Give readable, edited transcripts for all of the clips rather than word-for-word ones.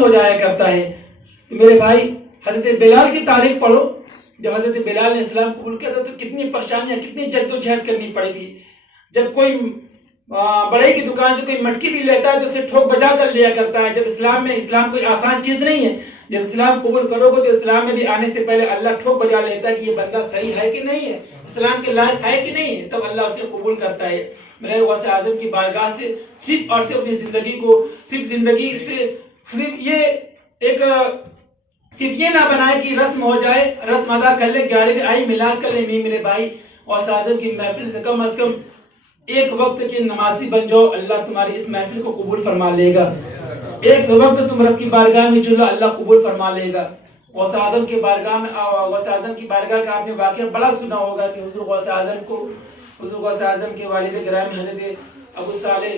ہو جایا کرتا ہے۔ تو میرے بھائی حضرت بلال کی تاریخ پڑھو، جب حضرت بلال نے اسلام قبول کیا تھا تو کتنی پریشانیاں، کتنی جدوجہد کرنی پڑی تھی۔ جب کوئی بڑے کی دکان سے کوئی مٹکی بھی لیتا ہے تو اسے ٹھوک بجا کر لیا کرتا ہے۔ جب اسلام میں، اسلام کوئی آسان چیز نہیں ہے، جب اسلام قبول کرو گے تو اسلام میں بھی آنے سے پہلے اللہ ٹھوک بجا لیتا ہے کہ یہ بندہ صحیح ہے کہ نہیں ہے، اسلام کے لائق ہے کہ نہیں ہے، تب اللہ اسے قبول کرتا ہے۔ میرے غوث اعظم کی بارگاہ سے صرف اور صرف اپنی زندگی کو، صرف زندگی سے صرف یہ نہ بنائے کہ رسم ہو جائے، رسم ادا کر لے، 11ویں آئی میلاد کر لے۔ نہیں میرے بھائی، غوث اعظم کی محفل سے کم از کم ایک وقت کی نمازی بن جاؤ، اللہ تمہاری اس محفل کو قبول فرما لے گا۔ ایک وقت تم رب کی بارگاہ میں چلو، اللہ قبول فرما لے گا۔ غوث اعظم کی بارگاہ میں، غوث اعظم کی بارگاہ کا آپ نے واقعہ بڑا سنا ہوگا کہ حضور غوث اعظم کے والد گرامی حضرت ابو صالح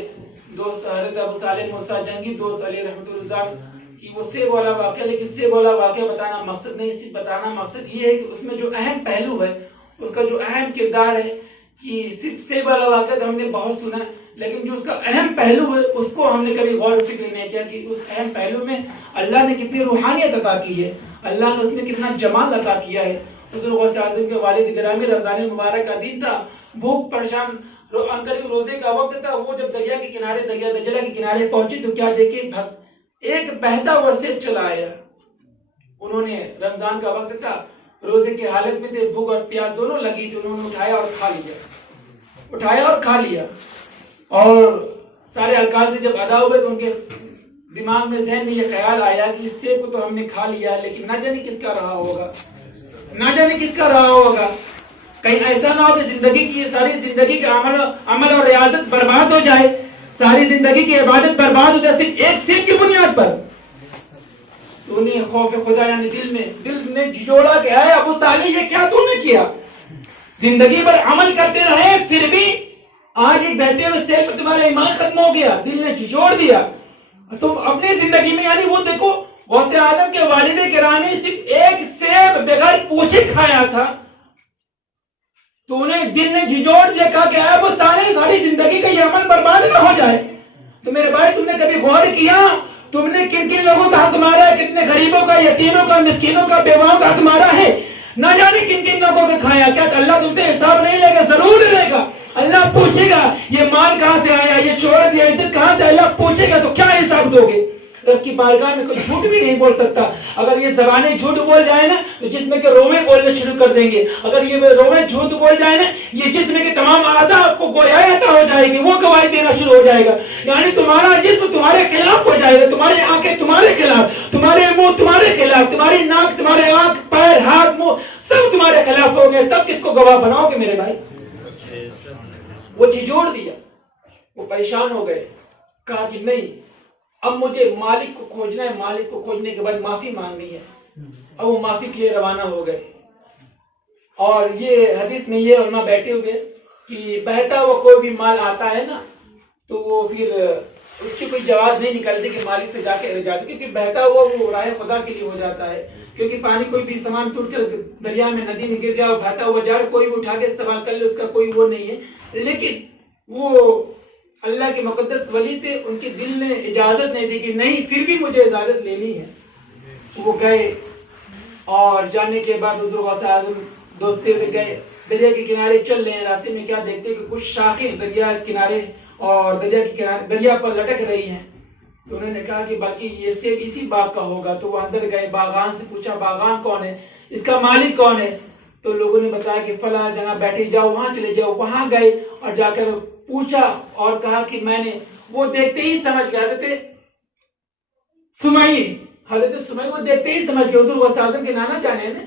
موسیٰ جنگی دوست علیہ رحمۃ اللہ کی وہ سیب والا واقعہ، لیکن سیب والا واقعہ بتانا مقصد نہیں، صرف بتانا مقصد یہ ہے کہ اس میں جو اہم پہلو ہے، اس کا جو اہم کردار ہے، کہ صرف سیب والا واقعہ تو ہم نے بہت سنا ہے، لیکن جو اس کا اہم پہلو ہے اس کو ہم نے کبھی غور و فکر نہیں کیا کہ اس اہم پہلو میں اللہ نے کتنی روحانیت عطا کی ہے، اللہ نے اس میں کتنا جمال عطا کیا ہے۔ حضور غوث اعظم کے والد گرامی، رمضان مبارک کا دن تھا، بھوک پریشان، روزے کا وقت تھا، وہ جب دریا کے کنارے، دریا دجلہ کے کنارے پہنچے تو کیا دیکھے، ایک بہتا ہوا سیب چلا آیا۔ انہوں نے، رمضان کا وقت تھا، روزے کی حالت میں تھے، بھوک اور پیاس دونوں لگی، تو انہوں نے اٹھایا اور کھا لیا۔ اور سارے ارکان سے جب ادا ہوئے تو ان کے دماغ میں، ذہن میں یہ خیال آیا کہ اس سیب کو تو ہم نے کھا لیا، لیکن نہ جانے کس کا رہا ہوگا، کہیں ایسا نہ ہو کہ زندگی کی، ساری زندگی کا عمل اور ریاضت برباد ہو جائے، ساری زندگی کی عبادت برباد ہو جائے صرف ایک سیب کی بنیاد پر۔ تو انہیں خوف خدا، یعنی دل نے جھجوڑا کہ اے ابو صالح، یہ کیا تم نے کیا؟ زندگی بھر عمل کرتے رہے، پھر بھی آج ایک بہتے ہوئے سیب پر تمہارا ایمان ختم ہو گیا، دل نے جھجوڑ دیا۔ تم اپنی زندگی میں، یعنی وہ دیکھو، غوث اعظم کے والد گرامی صرف ایک سیب بغیر پوچھے کھایا تھا، تو انہیں دل نے جھجوڑ دیا، کہا کہ اے ابو صالح، ساری زندگی کا یہ عمل برباد نہ ہو جائے۔ تو میرے بھائی، تم نے کبھی غور کیا تم نے کن کن لوگوں کا حق مارا ہے؟ کتنے غریبوں کا، یتیموں کا، مسکینوں کا، بیواؤں کا حق مارا ہے؟ نہ جانے کن کن لوگوں کا کھایا۔ کیا اللہ تم سے حساب نہیں لے گا؟ ضرور لے گا۔ اللہ پوچھے گا یہ مال کہاں سے آیا، یہ شہرت یا عزت کہاں سے؟ اللہ پوچھے گا تو کیا حساب دو گے؟ رب کی بارگاہ میں کوئی جھوٹ بھی نہیں بول سکتا۔ اگر یہ زبانیں جھوٹ بول جائے نا تو جسم کے رومیں بولنے شروع کر دیں گے۔ اگر یہ رومیں جھوٹ بول جائے نا، یہ جسم کے تمام اعضاء آپ کو گویائی عطا ہو جائے گی، وہ گواہی دینا شروع ہو جائے گا، یعنی تمہارا جسم تمہارے خلاف ہو جائے گا، تمہاری آنکھیں تمہارے خلاف، تمہارے منہ تمہارے خلاف، تمہاری ناک، تمہارے آنکھ، پیر، ہاتھ، منہ سب تمہارے خلاف ہو گئے، تب کس کو گواہ بناؤ گے میرے بھائی؟ وہ جھجوڑ دیا، وہ پریشان ہو گئے، کہا کہ نہیں، اب مجھے مالک کو کھوجنا ہے، مالک کو کھوجنے کے بعد معافی مانگنی ہے۔ اب وہ معافی کے لیے روانہ ہو گئے۔ اور یہ حدیث میں یہ علماء بیٹھے ہوئے کہ بہتا ہوا کوئی بھی مال آتا ہے نا تو وہ پھر اس کی کوئی جواز نہیں نکلتی کہ مالک سے جا کے جاتے، کیونکہ بہتا ہوا وہ راہ خدا کے لیے ہو جاتا ہے، کیونکہ پانی کوئی بھی سامان تر کر دریا میں، ندی میں گر جائے، بہتا ہوا جا رہا، کوئی بھی اٹھا کے استعمال کر لے، اس کا کوئی وہ نہیں ہے۔ لیکن وہ اللہ کے مقدس ولی تھے، ان کے دل نے اجازت نہیں دی کہ نہیں، پھر بھی مجھے اجازت لینی ہے۔ وہ گئے، اور جانے کے بعد حضور غوث اعظم دوستے ہوئے گئے، دریا کے کنارے چل رہے ہیں، راستے میں کیا دیکھتے کہ کچھ شاخیں دریا کنارے اور دریا پر لٹک رہی ہیں۔ تو انہوں نے کہا کہ باقی یہ سیب اسی باغ کا ہوگا۔ تو وہ اندر گئے، باغان سے پوچھا باغان کون ہے، اس کا مالک کون ہے؟ تو لوگوں نے بتایا کہ فلاں جگہ بیٹھے جاؤ، وہاں چلے جاؤ۔ وہاں گئے اور جا کر پوچھا اور کہا کہ میں نے، وہ دیکھتے ہی سمجھ گئے، حضرت سمئی وہ دیکھتے ہی سمجھ گئے، حضور غوث اعظم کے نانا جانے ہیں نا،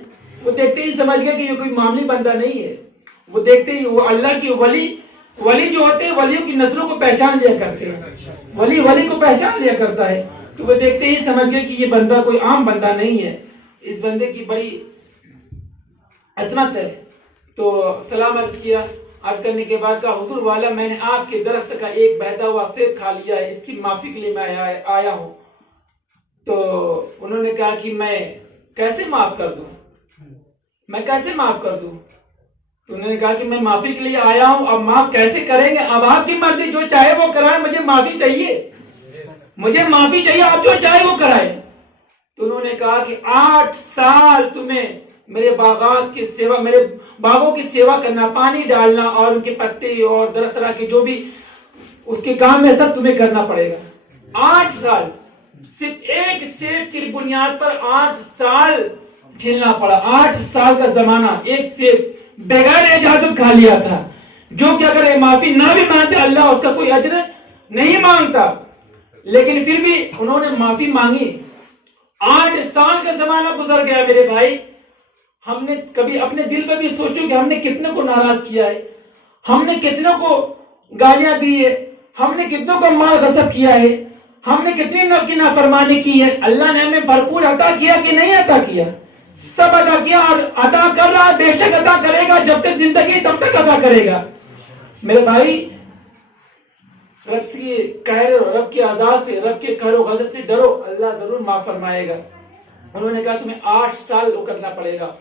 وہ دیکھتے ہی سمجھ گئے کہ یہ کوئی معمولی بندہ نہیں ہے۔ وہ دیکھتے ہی، وہ اللہ کی ولی جو ہوتے ہیں، ولیوں کی نظروں کو پہچان لیا کرتے ہیں، ولی کو پہچان لیا کرتا ہے۔ تو وہ دیکھتے ہی سمجھ گئے کہ یہ بندہ کوئی عام بندہ نہیں ہے، اس بندے کی بڑی عظمت ہے۔ تو سلام عرض کیا، عرض کرنے کے بعد کہا حضور والا، میں نے آپ کے درخت کا ایک بہتا ہوا سیب کھا لیا ہے، اس کی معافی کے لیے میں آیا ہوں۔ تو انہوں نے کہا کہ میں کیسے معاف کر دوں، تو انہوں نے کہا کہ میں معافی کے لیے آیا ہوں، اب معاف کیسے کریں گے؟ اب آپ کی مرضی، جو چاہے وہ کرائے، مجھے معافی چاہیے، آپ جو چاہے وہ کرائے۔ تو انہوں نے کہا کہ 8 سال تمہیں میرے باغات کی سیوا، میرے باغوں کی سیوا کرنا، پانی ڈالنا اور ان کے پتے اور طرح کے جو بھی اس کے کام میں سب تمہیں کرنا پڑے گا۔ 8 سال، صرف ایک سیب کی بنیاد پر 8 سال جھیلنا پڑا۔ 8 سال کا زمانہ ایک سیب بغیر اجازت کھا لیا تھا، جو کہ اگر معافی نہ بھی مانگتے اللہ اس کا کوئی اجر نہیں مانگتا، لیکن پھر بھی انہوں نے معافی مانگی۔ 8 سال کا زمانہ گزر گیا میرے بھائی۔ ہم نے کبھی اپنے دل پہ بھی سوچو کہ ہم نے کتنے کو ناراض کیا ہے، ہم نے کتنے کو گالیاں دی ہے، ہم نے کتنوں کو مال غصب کیا ہے، ہم نے کتنی نب کی نافرمانی کی ہے۔ اللہ نے ہمیں بھرپور عطا کیا کہ نہیں عطا کیا؟ سب عطا کیا، اور عطا کر رہا، بے شک عطا کرے گا، جب تک زندگی تب تک عطا کرے گا۔ میرے بھائی، رب کے قہر، رب کے عذاب سے، رب کے قہر و غضب سے ڈرو، اللہ ضرور معاف فرمائے گا۔ انہوں نے کہا تمہیں 8 سال کرنا پڑے گا۔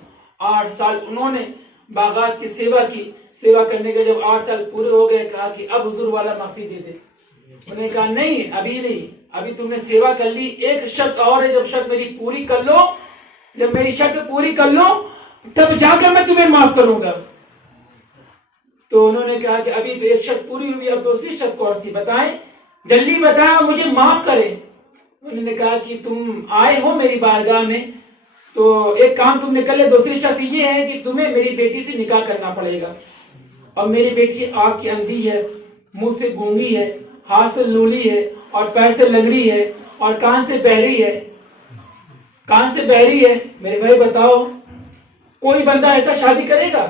8 سال انہوں نے باغات کی سیوا کی۔ سیوا کرنے کے جب 8 سال پورے ہو گئے، کہا کہ اب حضور والا معافی دے دے۔ انہوں نے کہا نہیں، ابھی نہیں، ابھی تم نے سیوا کر لی، ایک شرط اور ہے، جب شرط میری پوری کر لو، جب میری شرط پوری کر لو تب جا کر میں تمہیں معاف کروں گا۔ تو انہوں نے کہا کہ ابھی تو ایک شرط پوری ہوئی، اب دوسری شرط کون سی بتائیں، جلدی بتاؤ، مجھے معاف کریں۔ انہوں نے کہا کہ تم آئے ہو میری بارگاہ میں تو ایک کام تم نے کر لے، دوسری شرط یہ ہے کہ تمہیں میری بیٹی سے نکاح کرنا پڑے گا۔ اور میری بیٹی آنکھ کی اندھی ہے، منہ سے گونگی ہے، ہاتھ سے لولی ہے، اور پیر سے لنگڑی ہے، اور کان سے بہری ہے۔ کان سے بہری ہے، میرے بھائی بتاؤ کوئی بندہ ایسا شادی کرے گا؟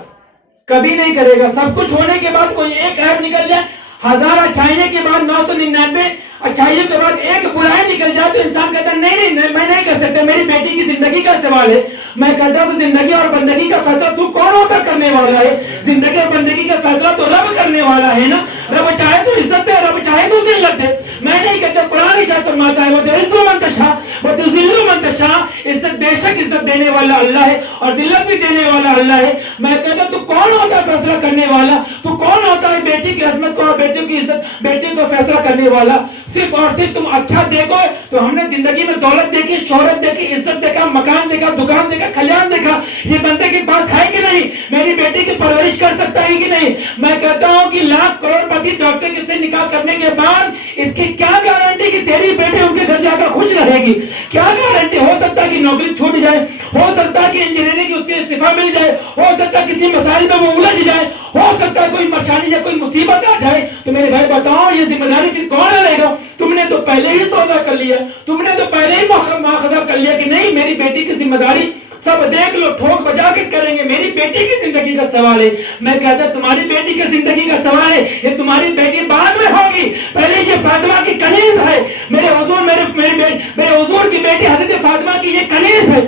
کبھی نہیں کرے گا۔ سب کچھ ہونے کے بعد کوئی ایک عیب نکل جائے، 1000 اچھائیوں کے بعد 999 اچھائیوں کے بعد ایک برائی نکل جائے تو انسان کہتا ہے نہیں نہیں میں نہیں کر سکتا، میری بیٹی کی زندگی کا سوال ہے۔ میں کہتا ہوں زندگی اور بندگی کا فیصلہ تو کون ہوتا کرنے والا ہے؟ زندگی اور بندگی کا فیصلہ تو رب کرنے والا ہے نا۔ رب چاہے تو عزت دے، رب چاہے تو ذلت دے۔ میں نہیں کہتا، قرآن ارشاد فرماتا ہے وَتُعِزُّ مَن تَشَاءُ وَتُذِلُّ مَن تَشَاءُ، عزت بے شک عزت دینے والا اللہ ہے اور ذلت بھی دینے والا اللہ ہے۔ میں کہتا تو کون ہوتا ہے فیصلہ کرنے والا؟ تو کون ہوتا ہے بیٹی کی عظمت کو اور بیٹی کی عزت، بیٹی کو فیصلہ کرنے والا؟ صرف اور صرف تم اچھا دیکھو تو ہم نے زندگی میں دولت دیکھی، شہرت دیکھی، عزت دیکھا، مکان دیکھا، دکان دیکھا، کھلیان دیکھا، یہ بندے کے پاس ہے کہ نہیں؟ میری بیٹی کی پرورش کر سکتا ہے کہ نہیں؟ میں کہتا ہوں کہ لاکھ کروڑ پتی ڈاکٹر سے نکاح کرنے کے بعد اس کی کیا گارنٹی کہ تیری بیٹی ان کے گھر جا کر خوش رہے گی؟ کیا گارنٹی؟ ہو سکتا ہے کہ نوکری چھوٹ جائے، ہو سکتا ہے کہ انجینئرنگ کی اس کے استعفا مل جائے، ہو سکتا ہے کسی مسائل میں وہ الجھ جائے، ہو سکتا ہے کوئی پریشانی یا کوئی مصیبت آ جائے۔ تو میرے بھائی بتاؤ یہ ذمہ داری پھر کون لے گا؟ تم نے تو پہلے ہی سودا کر لیا، تم نے تو پہلے ہی مواخذہ کر لیا کہ نہیں میری بیٹی کی ذمہ داری سب دیکھ لو، ٹھوک بجا کے کریں گے، میری بیٹی کی زندگی کا سوال ہے۔ میں کہتا تمہاری بیٹی کی زندگی کا سوال ہے، یہ تمہاری بیٹی بعد میں ہوگی، پہلے یہ فاطمہ کی کنیز ہے۔ میرے حضور میرے حضور کی بیٹی حضرت فاطمہ کی یہ کنیز ہے،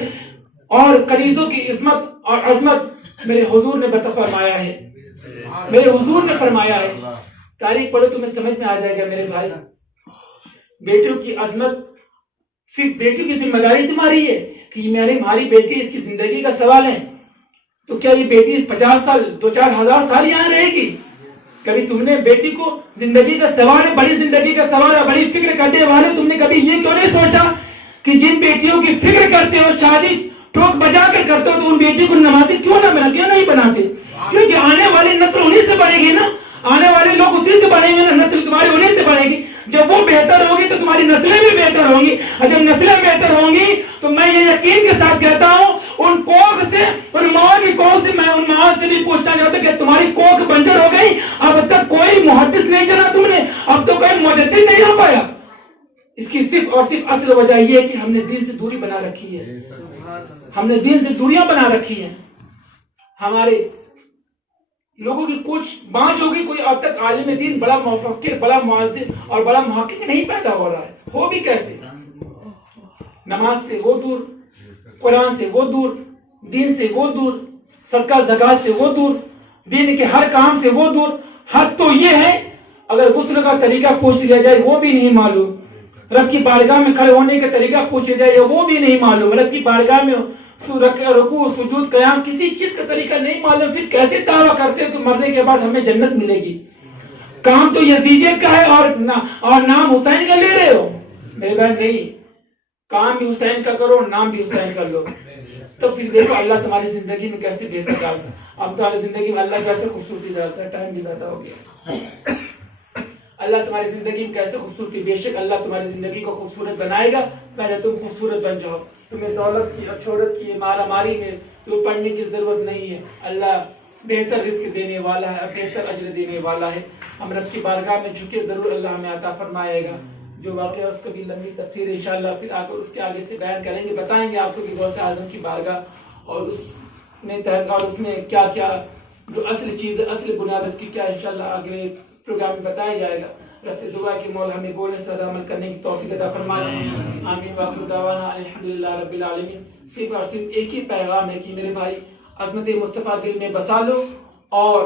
اور کنیزوں کی عظمت اور عظمت میرے حضور نے فرمایا ہے، میرے حضور نے فرمایا ہے۔ تاریخ پڑھو تمہیں سمجھ میں آ جائے گا میرے بھائی۔ بیٹیوں کی عظمت، صرف بیٹی کی ذمہ داری تمہاری ہے کہ ہماری بیٹی اس کی زندگی کا سوال ہے، تو کیا یہ بیٹی 50 سال 2-4 سال یہاں رہے گی؟ کبھی تم نے بیٹی کو زندگی کا سوال ہے، بڑی زندگی کا سوال ہے، بڑی فکر کرنے والے، تم نے کبھی یہ کیوں نہیں سوچا کہ جن بیٹیوں کی فکر کرتے ہو، شادی ٹھوک بجا کر کرتے ہو، تو ان بیٹیوں کو نمازی کیوں نہیں بناتے؟ کیونکہ آنے والی نسل انہیں سے بڑھے گی نا، آنے والے لوگ اسی سے بڑھیں گے نا، نسل تمہاری انہیں سے بڑھے گی۔ جب وہ بہتر ہوگی تو تمہاری نسلیں بھی بہتر ہوں گی، اور جب نسلیں بہتر ہوں گی تو میں یہ یقین کے ساتھ کہتا ہوں ان کوکھ سے، ان ماں کی کوکھ سے، میں ان ماں سے بھی پوچھنا چاہتا کہ تمہاری کوکھ بنجر ہو گئی، اب تک کوئی محدث نہیں چلا تم نے، اب تو کوئی مجدد نہیں ہو پایا۔ اس کی صرف اور صرف اصل وجہ یہ ہے کہ ہم نے دین سے دوری بنا رکھی ہے، ہم نے دین سے دوریاں بنا رکھی ہیں۔ ہمارے لوگوں کی کچھ بانچ ہوگی، کوئی اب تک عالم دین، بڑا مفکر، بڑا معذر اور بڑا محقق نہیں پیدا ہو رہا ہے۔ ہو بھی کیسے؟ نماز سے وہ دور، قرآن سے وہ دور، دین سے وہ دور، صدقہ زکات سے وہ دور، دین کے ہر کام سے وہ دور۔ حد تو یہ ہے اگر غسل کا طریقہ پوچھ لیا جائے وہ بھی نہیں معلوم، رب کی بارگاہ میں کھڑے ہونے کا طریقہ پوچھ لیا جائے وہ بھی نہیں معلوم، رب کی بارگاہ میں رکوع سجود قیام کسی چیز کا طریقہ نہیں معلوم، پھر کیسے دعویٰ کرتے ہیں کہ مرنے کے بعد ہمیں جنت ملے گی؟ کام تو یزیدیت کا ہے اور نام حسین کا لے رہے ہو۔ میرے بھائی نہیں، کام بھی حسین کا کرو اور نام بھی حسین کر لو، تو پھر دیکھو اللہ تمہاری زندگی میں کیسے بہتر ڈالتا ہے۔ اب تمہاری زندگی میں اللہ کیسے خوبصورتی ڈالتا ہے۔ ٹائم بھی زیادہ ہو گیا۔ اللہ تمہاری زندگی میں کیسے خوبصورتی، بے شک اللہ تمہاری زندگی کو خوبصورت بنائے گا، پہلے تم خوبصورت بن جاؤ۔ تمہیں دولت کی اور شہرت کی مارا ماری میں تو پڑھنے کی ضرورت نہیں ہے۔ اللہ بہتر رزق دینے والا ہے اور بہتر اجر دینے والا ہے۔ ہم رب کی بارگاہ میں جھکے ضرور اللہ ہمیں عطا فرمائے گا۔ جو واقعہ اس کو بھی لمبی تفسیر انشاءاللہ پھر آگے اس کے آگے سے بیان کریں گے، بتائیں گے آپ کو کہ غوث اعظم کی بارگاہ اور اس میں کیا کیا جو اصل چیز اصل بنیاد اس کی کیا، انشاءاللہ اگلے پروگرام میں بتایا جائے گا۔ رب سے دعا ہے کہ مولا ہمیں بولنے سے عمل کرنے کی توفیق عطا فرمائے۔ آمین وآخر دعوانا الحمدللہ رب العالمین۔ صرف اور صرف ایک ہی پیغام ہے کہ میرے بھائی عظمت مصطفیٰ دل میں بسا لو، اور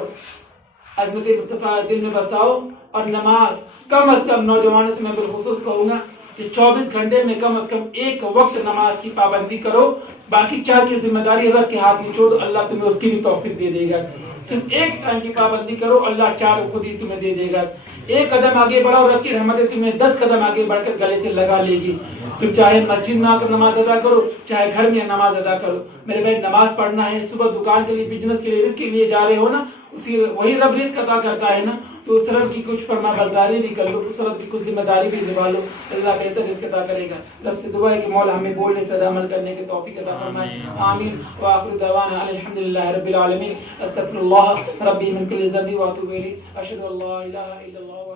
عظمت مصطفیٰ دل میں بساؤ، اور نماز کم از کم نوجوانوں سے میں بالخصوص کہوں گا کہ 24 گھنٹے میں کم از کم ایک وقت نماز کی پابندی کرو۔ باقی 4 کی ذمہ داری رب کے ہاتھ میں چھوڑ، اللہ تمہیں اس کی بھی توفیق دے دے گا۔ صرف ایک ٹائم کی پابندی کرو، اللہ 4 خود ہی تمہیں دے دے گا۔ ایک قدم آگے بڑھو، رب کی رحمتیں تمہیں 10 قدم آگے بڑھ کر گلے سے لگا لے گی۔ تم چاہے مسجد میں آ کر نماز ادا کرو، چاہے گھر میں نماز ادا کرو۔ میرے بھائی نماز پڑھنا ہے، صبح دکان کے لیے بزنس کے لیے رزق کے لیے جا رہے ہو نا، وہی رب رزق عطا کرتا ہے نا، تو اس رب کی کچھ فرما برداری بھی کر لو، اس رب کی کچھ ذمہ داری بھی نبھا لو، اللہ بہتر رزق عطا کرے گا۔ رب سے دعا ہے کہ مولا ہمیں بولنے سے عمل کرنے کے توفیق عطا فرمائے۔ آمین وآخر دعوانا الحمدللہ رب العالمین۔ استغفر اللہ ربی من کل ذنب واتوب الیہ، اشہد ان لا الہ الا اللہ۔